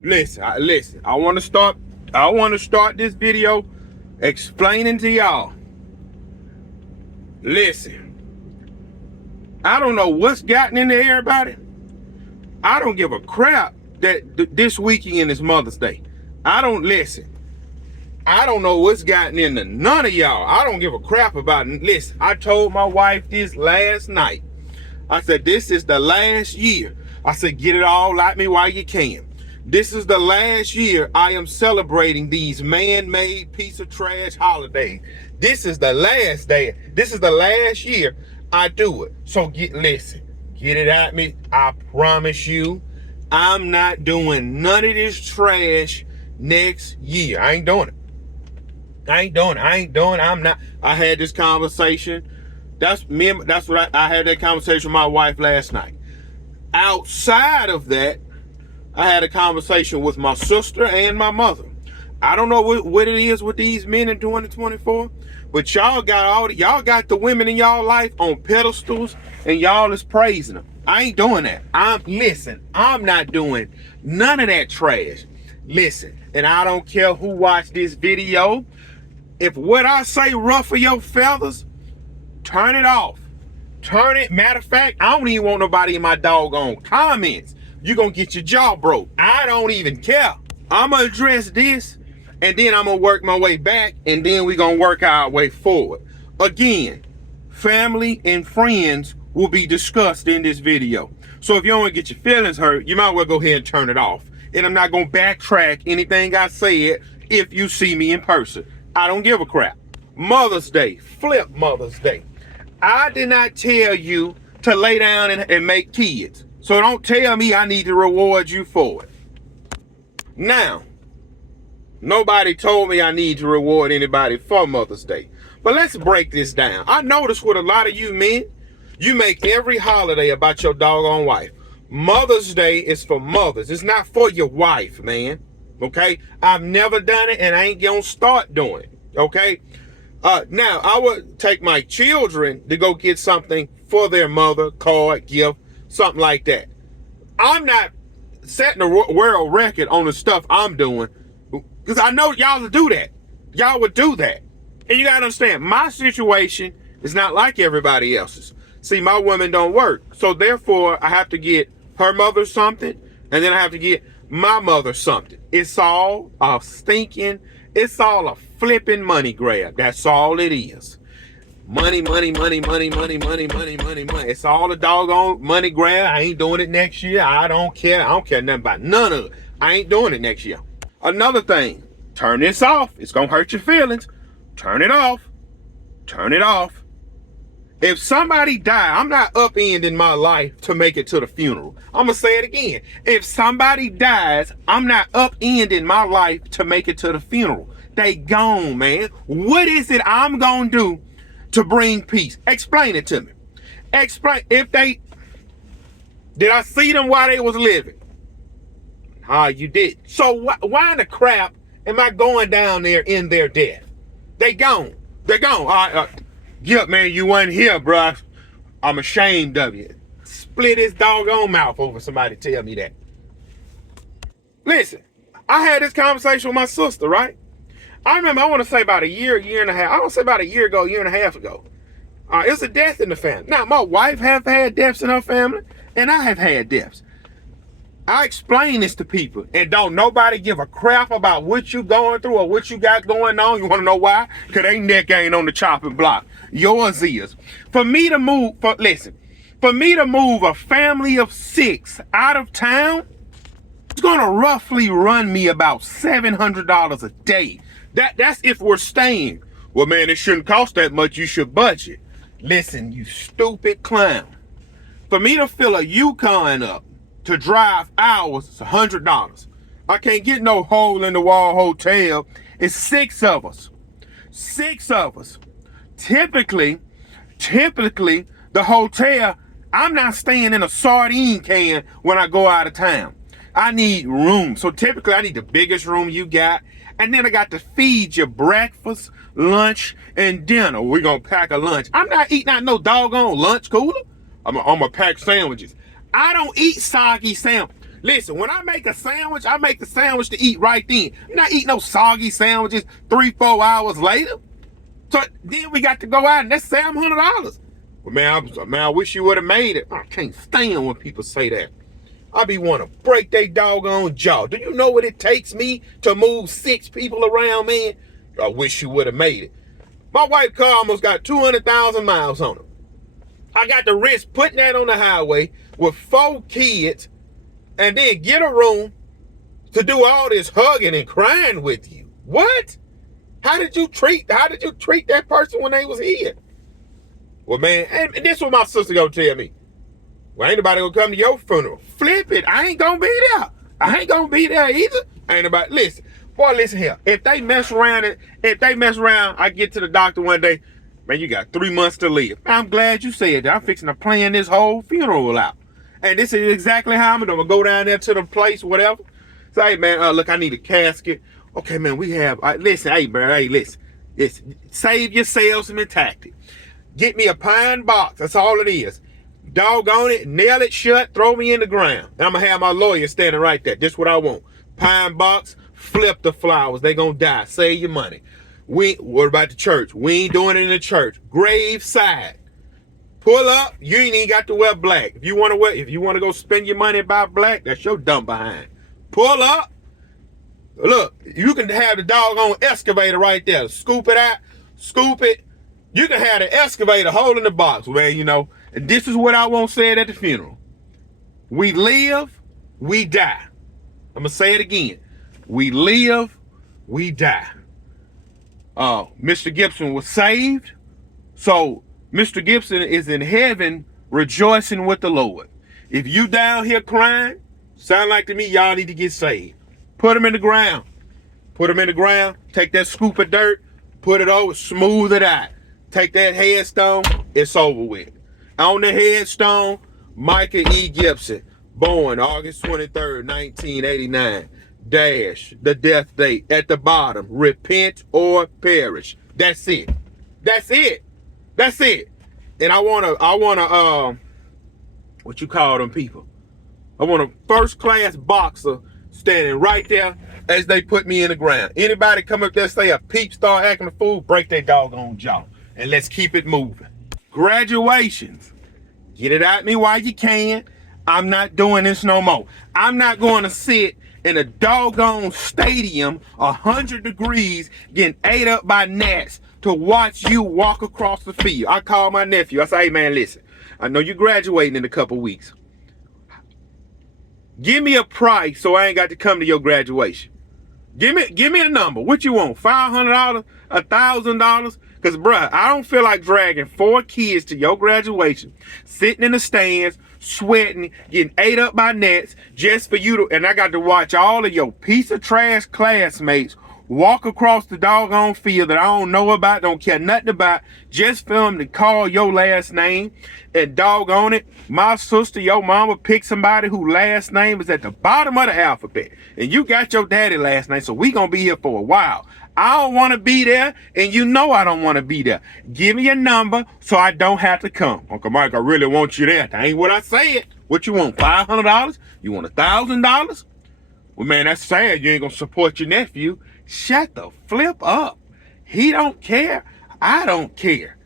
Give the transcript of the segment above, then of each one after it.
Listen. I want to start this video explaining to y'all. Listen, I don't know what's gotten into everybody. I don't give a crap that this weekend is Mother's Day. I don't know what's gotten into none of y'all. I don't give a crap about it. Listen, I told my wife this last night. I said, this is the last year. I said, get it all out me while you can. This is the last year I am celebrating these man-made piece of trash holidays. This is the last day. This is the last year I do it. So get it at me. I promise you, I'm not doing none of this trash next year. I ain't doing it. I'm not. I had this conversation. That's what I had that conversation with my wife last night. Outside of that, I had a conversation with my sister and my mother. I don't know what it is with these men in 2024, but y'all got the women in y'all life on pedestals and y'all is praising them. I ain't doing that. I'm not doing none of that trash. Listen, and I don't care who watched this video. If what I say ruffle your feathers, turn it off. Matter of fact, I don't even want nobody in my doggone comments. You're going to get your jaw broke. I don't even care. I'm going to address this, and then I'm going to work my way back, and then we're going to work our way forward. Again, family and friends will be discussed in this video. So if you don't want to get your feelings hurt, you might well go ahead and turn it off. And I'm not going to backtrack anything I said if you see me in person. I don't give a crap. Mother's Day, flip Mother's Day. I did not tell you to lay down and make kids. So don't tell me I need to reward you for it. Now, nobody told me I need to reward anybody for Mother's Day. But let's break this down. I notice with a lot of you men, you make every holiday about your doggone wife. Mother's Day is for mothers. It's not for your wife, man. Okay? I've never done it and I ain't gonna start doing it. Okay? Now, I would take my children to go get something for their mother, card, gift, something like that. I'm not setting a world record on the stuff I'm doing because I know y'all would do that. Y'all would do that. And you got to understand, my situation is not like everybody else's. See, my women don't work. So therefore, I have to get her mother something, and then I have to get my mother something. It's all a flipping money grab. That's all it is. Money. It's all a doggone money grab. I ain't doing it next year. I don't care nothing about none of it. I ain't doing it next year. Another thing, turn this off. It's gonna hurt your feelings. Turn it off. If somebody die, I'm not upending my life to make it to the funeral. I'm gonna say it again. If somebody dies, I'm not upending my life to make it to the funeral. They gone, man. What is it I'm gonna do to bring peace? Explain it to me. Did I see them while they was living? You did. So why in the crap am I going down there in their death? They gone. All right, get up, man. You wasn't here, bruh. I'm ashamed of you. Split his doggone mouth over somebody tell me that. Listen, I had this conversation with my sister, right? I remember, I want to say about a year and a half. I want to say about a year and a half ago. It's a death in the family. Now, my wife have had deaths in her family, and I have had deaths. I explain this to people, and don't nobody give a crap about what you going through or what you got going on. You want to know why? Because they neck ain't on the chopping block. Yours is. For me to move a family of 6 out of town, it's going to roughly run me about $700 a day. That's if we're staying. Well, man, it shouldn't cost that much. You should budget. Listen, you stupid clown. For me to fill a Yukon up to drive hours, it's $100. I can't get no hole in the wall hotel. It's 6 of us. Typically, the hotel, I'm not staying in a sardine can when I go out of town. I need room. So typically I need the biggest room you got. And then I got to feed you breakfast, lunch, and dinner. We're going to pack a lunch. I'm not eating out no doggone lunch cooler. I'm going to pack sandwiches. I don't eat soggy sandwiches. Listen, when I make a sandwich, I make the sandwich to eat right then. I'm not eating no soggy sandwiches 3-4 hours later. So then we got to go out and that's $700. Well, man, I wish you would have made it. I can't stand when people say that. I be want to break their doggone jaw. Do you know what it takes me to move 6 people around, man? I wish you would have made it. My white car almost got 200,000 miles on it. I got to risk putting that on the highway with 4 kids and then get a room to do all this hugging and crying with you. What? How did you treat that person when they was here? Well, man, and this is what my sister gonna tell me. Well, ain't nobody gonna come to your funeral. Flip it. I ain't gonna be there. I ain't gonna be there either. Ain't nobody. Listen, boy, listen here. If they mess around, I get to the doctor one day, man, you got 3 months to live. Man, I'm glad you said that. I'm fixing to plan this whole funeral out. And this is exactly how I'm gonna go down there to the place, whatever. Say, hey, man, look, I need a casket. Okay, man, we have, listen, hey, bro, hey, listen. Save your salesman tactic. Get me a pine box. That's all it is. Doggone it, nail it shut, throw me in the ground. And I'm going to have my lawyer standing right there. Just what I want. Pine box, flip the flowers. They going to die. Save your money. What about the church? We ain't doing it in the church. Grave side. Pull up. You ain't even got to wear black. If you want to go spend your money and buy black, that's your dumb behind. Pull up. Look, you can have the doggone excavator right there. Scoop it out. Scoop it. You can have the excavator holding the box. Man, you know, and this is what I want said at the funeral. We live, we die. I'm going to say it again. We live, we die. Mr. Gibson was saved. So Mr. Gibson is in heaven rejoicing with the Lord. If you down here crying, sound like to me, y'all need to get saved. Put them in the ground. Put them in the ground. Take that scoop of dirt. Put it over. Smooth it out. Take that headstone. It's over with. On the headstone, Micah E. Gibson. Born August 23rd, 1989. Dash. The death date. At the bottom. Repent or perish. That's it. That's it. That's it. And I wanna what you call them people? I want a first class boxer standing right there as they put me in the ground. Anybody come up there, say a peep, start acting a fool, break their doggone jaw. And let's keep it moving. Graduations. Get it out me while you can. I'm not doing this no more. I'm not going to sit in a doggone stadium 100 degrees getting ate up by gnats to watch you walk across the field. I call my nephew. I say, hey man, listen, I know you're graduating in a couple weeks. Give me a price so I ain't got to come to your graduation. Give me a number. What you want? $500? $1,000? Because, bruh, I don't feel like dragging 4 kids to your graduation, sitting in the stands, sweating, getting ate up by nets, just for you to, and I got to watch all of your piece of trash classmates walk across the doggone field that I don't know about, don't care nothing about, just for them to call your last name. And doggone it, my sister, your mama picked somebody whose last name is at the bottom of the alphabet. And you got your daddy last name, so we gonna be here for a while. I don't want to be there, and you know I don't want to be there. Give me a number so I don't have to come. Uncle Mike, I really want you there. That ain't what I said. What you want, $500? You want $1,000? Well, man, that's sad. You ain't gonna support your nephew. Shut the flip up. He don't care. I don't care.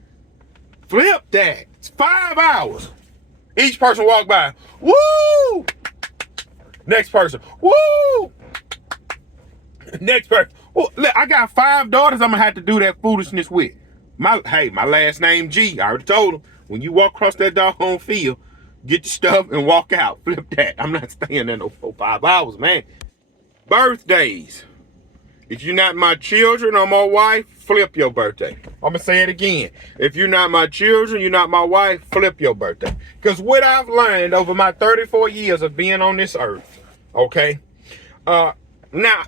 Flip that. It's 5 hours. Each person walk by. Woo! Next person. Woo! Next person. Well, look, I got 5 daughters I'm gonna have to do that foolishness with. My last name G. I already told them. When you walk across that doggone field, get your stuff and walk out. Flip that. I'm not staying there no 4-5 hours, man. Birthdays. If you're not my children or my wife, flip your birthday. I'm going to say it again. If you're not my children, you're not my wife, flip your birthday. Because what I've learned over my 34 years of being on this earth, okay? Now,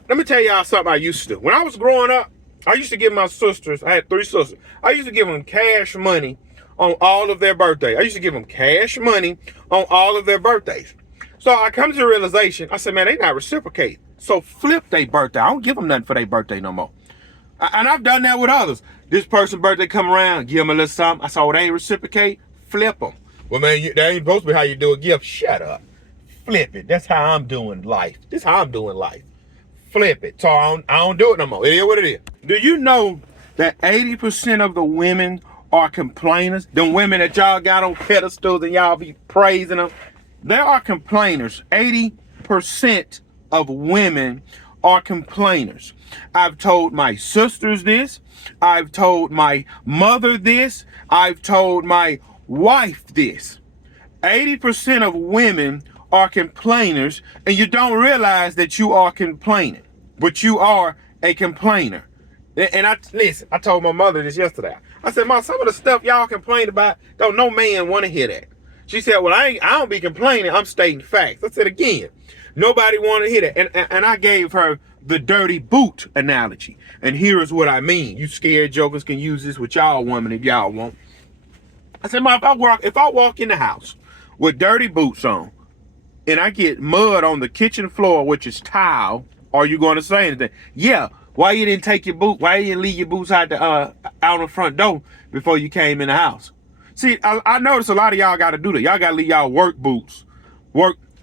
let me tell y'all something I used to do. When I was growing up, I used to give my sisters, I had 3 sisters, I used to give them cash money on all of their birthdays. I used to give them cash money on all of their birthdays. So I come to the realization, I said, man, they not reciprocating. So flip their birthday. I don't give them nothing for their birthday no more. And I've done that with others. This person's birthday come around, give them a little something. I saw, well, they ain't reciprocate, flip them. Well, man, that ain't supposed to be how you do a gift. Shut up. flip it. That's how I'm doing life. This is how I'm doing life. Flip it. So I don't do it no more. It is what it is. Do you know that 80% of the women are complainers? Them women that y'all got on pedestals and y'all be praising them. They are complainers. 80% of women are complainers. I've told my sisters this. I've told my mother this. I've told my wife this. 80% of women are complainers, and you don't realize that you are complaining, but you are a complainer. And I told my mother this yesterday. I said, Mom, some of the stuff y'all complain about, don't no man want to hear that. She said, well, I don't be complaining, I'm stating facts. I said again, nobody want to hear that. And I gave her the dirty boot analogy. And here is what I mean. You scared jokers can use this with y'all women if y'all want. I said, Mom, if I walk in the house with dirty boots on, and I get mud on the kitchen floor, which is tile, are you going to say anything? Yeah. Why you didn't take your boot? Why you didn't leave your boots out the front door before you came in the house? See, I notice a lot of y'all got to do that. Y'all got to leave y'all work boots.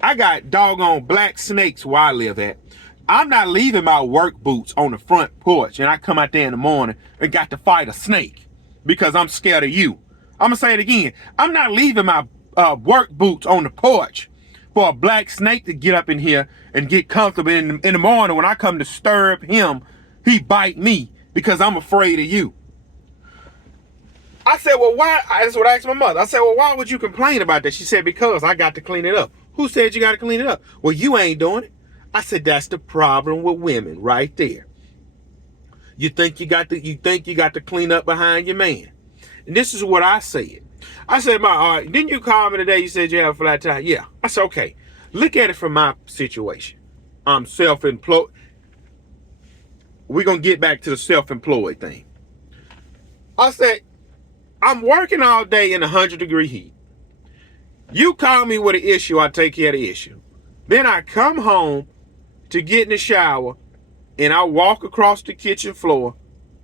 I got doggone black snakes where I live at. I'm not leaving my work boots on the front porch, and I come out there in the morning and got to fight a snake because I'm scared of you. I'm going to say it again. I'm not leaving my work boots on the porch for a black snake to get up in here and get comfortable in the morning. When I come to disturb him, he bite me because I'm afraid of you. I said, well, why? That's what I asked my mother. I said, well, why would you complain about that? She said, because I got to clean it up. Who said you got to clean it up? Well, you ain't doing it. I said, that's the problem with women right there. You think you got to clean up behind your man. And this is what I said. I said, all right, didn't you call me today? You said you have a flat tire. Yeah. I said, okay, look at it from my situation. I'm self-employed. We're going to get back to the self-employed thing. I said, I'm working all day in 100-degree heat. You call me with an issue, I take care of the issue. Then I come home to get in the shower, and I walk across the kitchen floor,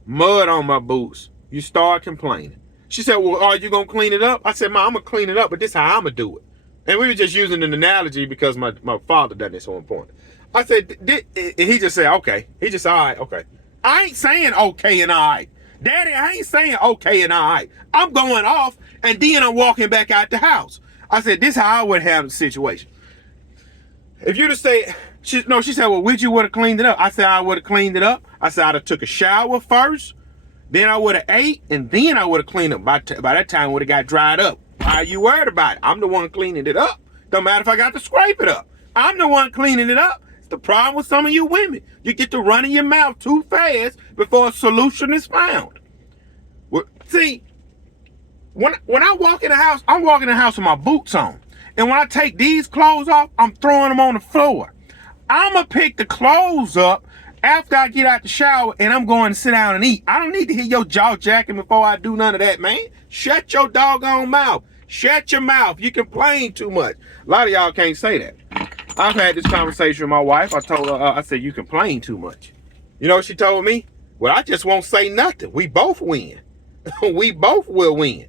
mud on my boots. You start complaining. She said, well, are you going to clean it up? I said, Mom, I'm going to clean it up, but this is how I'm going to do it. And we were just using an analogy because my father done this so important. I said, and he just said, okay. He just said, all right, okay. I ain't saying okay and all right. Daddy, I ain't saying okay and all right. I'm going off, and then I'm walking back out the house. I said, this is how I would handle the situation. If you'd have said, she said, well, would you would have cleaned it up? I said, I would have cleaned it up. I said, I'd have took a shower first. Then I would have ate, and then I would have cleaned up. By that time, would have got dried up. Why are you worried about it? I'm the one cleaning it up. Don't matter if I got to scrape it up. I'm the one cleaning it up. It's the problem with some of you women. You get to running your mouth too fast before a solution is found. Well, see, when I walk in the house, I'm walking in the house with my boots on. And when I take these clothes off, I'm throwing them on the floor. I'm going to pick the clothes up after I get out the shower, and I'm going to sit down and eat. I don't need to hear your jaw jacking before I do none of that, man. Shut your doggone mouth. Shut your mouth. You complain too much. A lot of y'all can't say that. I've had this conversation with my wife. I told her, I said, you complain too much. You know what she told me? Well, I just won't say nothing. We both win. We both will win.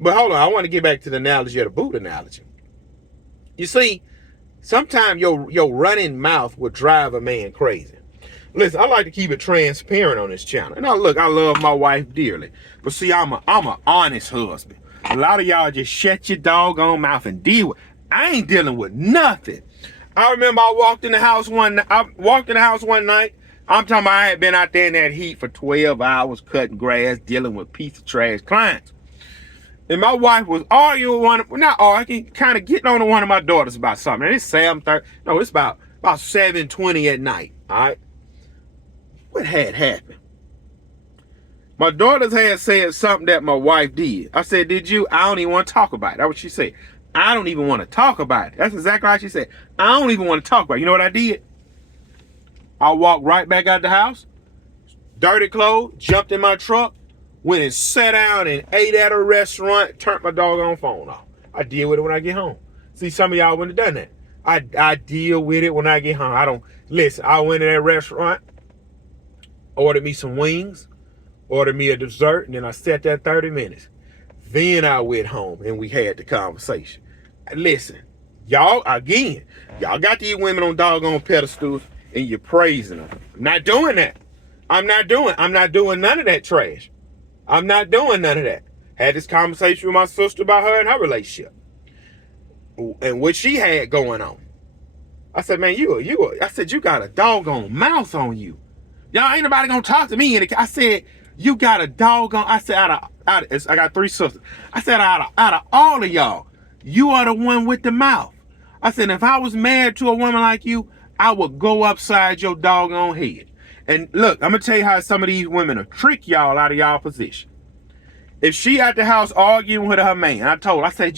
But hold on, I want to get back to the analogy of the boot analogy. You see, sometimes your running mouth will drive a man crazy. Listen, I like to keep it transparent on this channel. And I love my wife dearly. But see, I'm an honest husband. A lot of y'all just shut your doggone mouth and deal with it. I ain't dealing with nothing. I remember I walked in the house one night. I'm talking about I had been out there in that heat for 12 hours, cutting grass, dealing with piece of trash clients. And my wife was arguing kind of getting on to one of my daughters about something. And it's 7:30. No, it's about 7:20 at night. All right. What had happened? My daughters had said something that my wife did. I said, did you? I don't even want to talk about it. That's what she said. I don't even want to talk about it. That's exactly how she said. I don't even want to talk about it. You know what I did? I walked right back out the house, dirty clothes, jumped in my truck, went and sat down and ate at a restaurant, turned my doggone phone off. I deal with it when I get home. See, some of y'all wouldn't have done that. I deal with it when I get home. I went to that restaurant, ordered me some wings, ordered me a dessert, and then I sat there 30 minutes. Then I went home and we had the conversation. Listen, Y'all, again, y'all got these women on doggone pedestals and you're praising them. I'm not doing that. I'm not doing none of that trash. I'm not doing none of that. Had this conversation with my sister about her and her relationship and what she had going on. I said, man, I said, you got a doggone mouth on you. Y'all ain't nobody gonna talk to me. I said, you got a doggone, I said, I got 3 sisters. I said, out of all of y'all, you are the one with the mouth. I said, if I was married to a woman like you, I would go upside your doggone head. And look, I'm gonna tell you how some of these women will trick y'all out of y'all position. If she at the house arguing with her man, I said,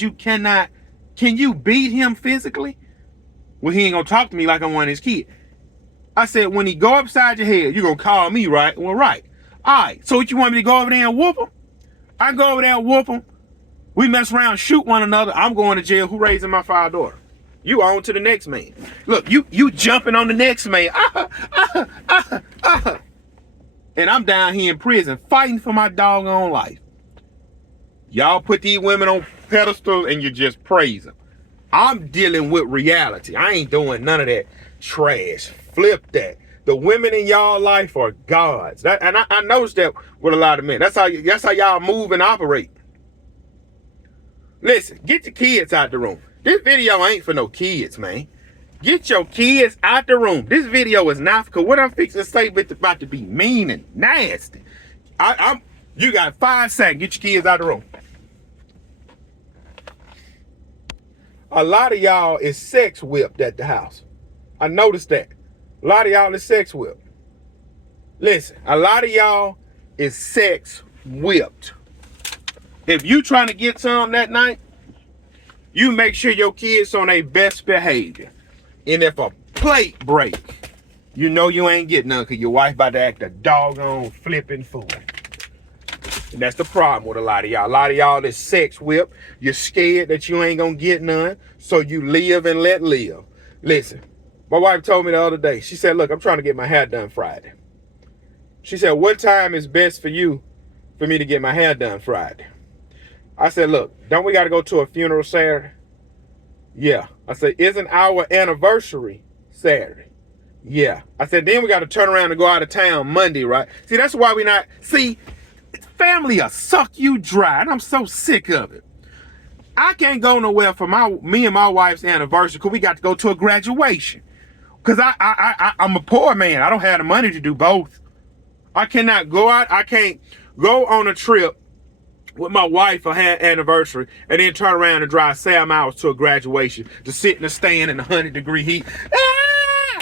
can you beat him physically? Well, he ain't gonna talk to me like I'm one of his kids. I said, when he go upside your head, you gonna call me, right? Well, right. All right, so what you want me to go over there and whoop him? I go over there and whoop him. We mess around, shoot one another. I'm going to jail. Who raising my 5 daughter? You on to the next man. Look, you jumping on the next man. And I'm down here in prison fighting for my doggone life. Y'all put these women on pedestals and you just praise them. I'm dealing with reality. I ain't doing none of that trash. Flip that. The women in y'all life are gods. I noticed that with a lot of men. That's how y'all move and operate. Listen, get your kids out the room. This video ain't for no kids, man. Get your kids out the room. This video is not because what I'm fixing to say is about to be mean and nasty. You got 5 seconds. Get your kids out the room. A lot of y'all is sex whipped at the house. I noticed that. A lot of y'all is sex whipped. Listen, a lot of y'all is sex whipped. If you trying to get some that night, you make sure your kids on their best behavior. And if a plate break, you know you ain't getting none because your wife about to act a doggone flipping fool. And that's the problem with a lot of y'all. A lot of y'all is sex whipped. You're scared that you ain't gonna get none, so you live and let live. Listen, my wife told me the other day, she said, look, I'm trying to get my hair done Friday. She said, what time is best for you for me to get my hair done Friday? I said, look, don't we got to go to a funeral Saturday? Yeah. I said, isn't our anniversary Saturday? Yeah. I said, then we got to turn around and go out of town Monday, right? See, that's why we not, see, family will suck you dry, and I'm so sick of it. I can't go nowhere for me and my wife's anniversary because we got to go to a graduation. Because I'm a poor man. I don't have the money to do both. I cannot go out. I can't go on a trip with my wife for her anniversary and then turn around and drive 7 hours to a graduation to sit in a stand in 100-degree heat. Ah!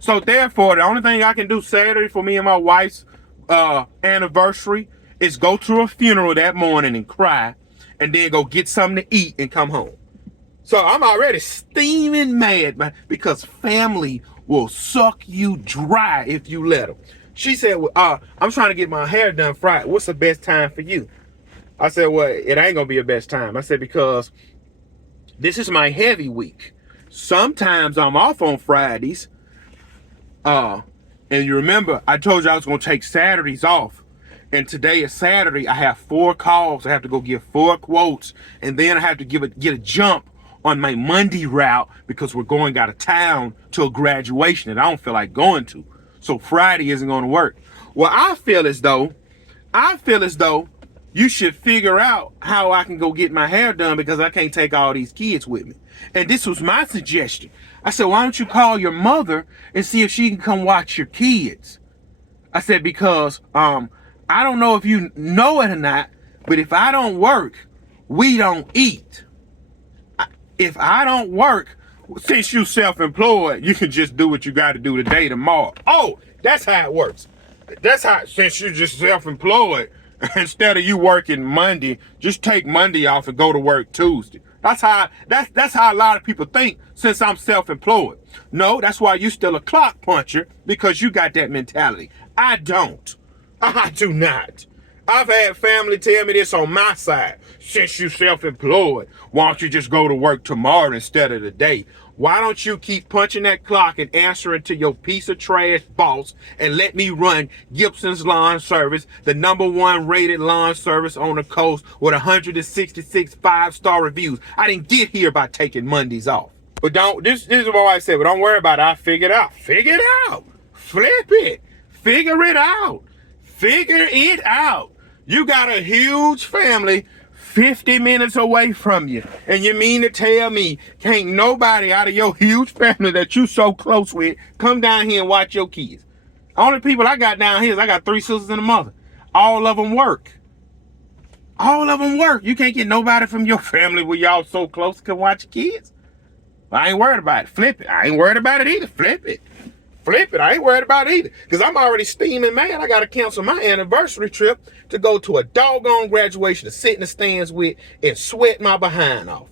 So therefore, the only thing I can do Saturday for me and my wife's anniversary is go to a funeral that morning and cry and then go get something to eat and come home. So I'm already steaming mad, man, because family will suck you dry if you let them. She said, well, I'm trying to get my hair done Friday. What's the best time for you? I said, well, it ain't going to be a best time. I said, because this is my heavy week. Sometimes I'm off on Fridays. And you remember, I told you I was going to take Saturdays off. And today is Saturday. I have 4 calls. I have to go give 4 quotes. And then I have to get a jump on my Monday route because we're going out of town to a graduation that I don't feel like going to. So Friday isn't going to work. Well, I feel as though you should figure out how I can go get my hair done because I can't take all these kids with me. And this was my suggestion. I said, why don't you call your mother and see if she can come watch your kids? I said, because I don't know if you know it or not, but if I don't work, we don't eat. If I don't work, since you self-employed, you can just do what you got to do today, tomorrow. Oh, that's how it works. That's how, since you're just self-employed, instead of you working Monday, just take Monday off and go to work Tuesday. That's how a lot of people think since I'm self-employed. No, that's why you still a clock puncher, because you got that mentality. I don't. I do not. I've had family tell me this on my side. Since you self-employed, why don't you just go to work tomorrow instead of today? Why don't you keep punching that clock and answering to your piece of trash boss and let me run Gibson's Lawn Service, the #1 rated lawn service on the coast with 166 5-star reviews? I didn't get here by taking Mondays off. But this is what I said, but don't worry about it. I figured it out. Figure it out. Flip it. Figure it out. Figure it out. You got a huge family 50 minutes away from you. And you mean to tell me can't nobody out of your huge family that you so close with come down here and watch your kids? Only people I got down here is I got 3 sisters and a mother. All of them work. All of them work. You can't get nobody from your family where y'all so close can watch your kids. I ain't worried about it. Flip it. I ain't worried about it either. Flip it. Flip it. I ain't worried about it either. Because I'm already steaming mad. I got to cancel my anniversary trip to go to a doggone graduation to sit in the stands with and sweat my behind off.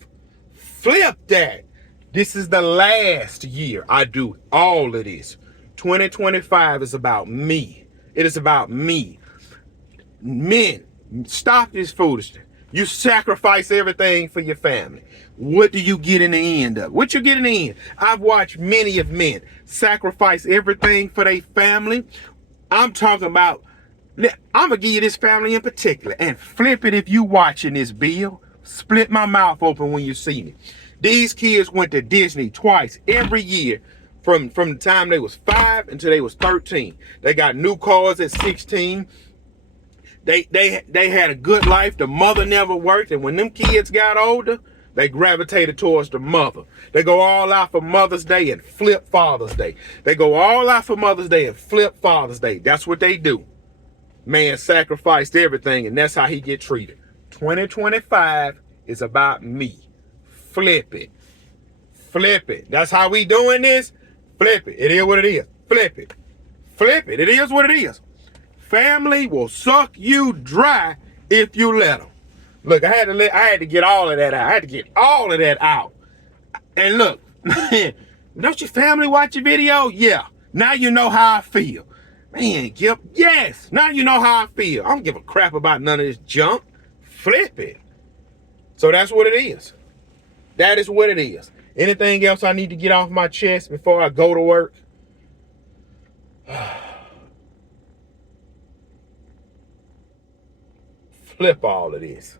Flip that. This is the last year I do all of this. 2025 is about me. It is about me. Men, stop this foolishness. You sacrifice everything for your family. What do you get in the end of it? What you get in the end? I've watched many of men sacrifice everything for their family. I'm talking about, I'm going to give you this family in particular. And flip it if you watching this, Bill. Split my mouth open when you see me. These kids went to Disney twice every year from the time they was 5 until they was 13. They got new cars at 16. They had a good life. The mother never worked. And when them kids got older, they gravitated towards the mother. They go all out for Mother's Day and flip Father's Day. They go all out for Mother's Day and flip Father's Day. That's what they do. Man sacrificed everything, and that's how he get treated. 2025 is about me. Flip it. Flip it. That's how we doing this. Flip it. It is what it is. Flip it. Flip it. It is what it is. Family will suck you dry if you let them. Look, I had to get all of that out. I had to get all of that out. And look, don't your family watch your video? Yeah. Now you know how I feel. Man, Gip, yes. Now you know how I feel. I don't give a crap about none of this junk. Flip it. So that's what it is. That is what it is. Anything else I need to get off my chest before I go to work? Flip all of this.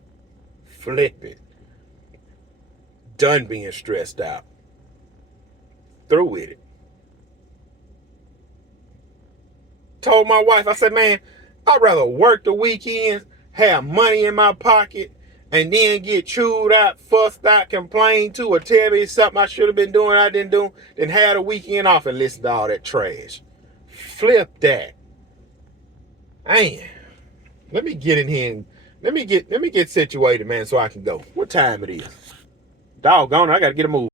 Flip it. Done being stressed out. Through with it. Told my wife, I said, man, I'd rather work the weekends, have money in my pocket, and then get chewed out, fussed out, complained to, or tell me something I should have been doing I didn't do, than have a weekend off and listen to all that trash. Flip that. Man, let me get in here and let me get situated, man, so I can go. What time it is? Doggone it, I gotta get a move.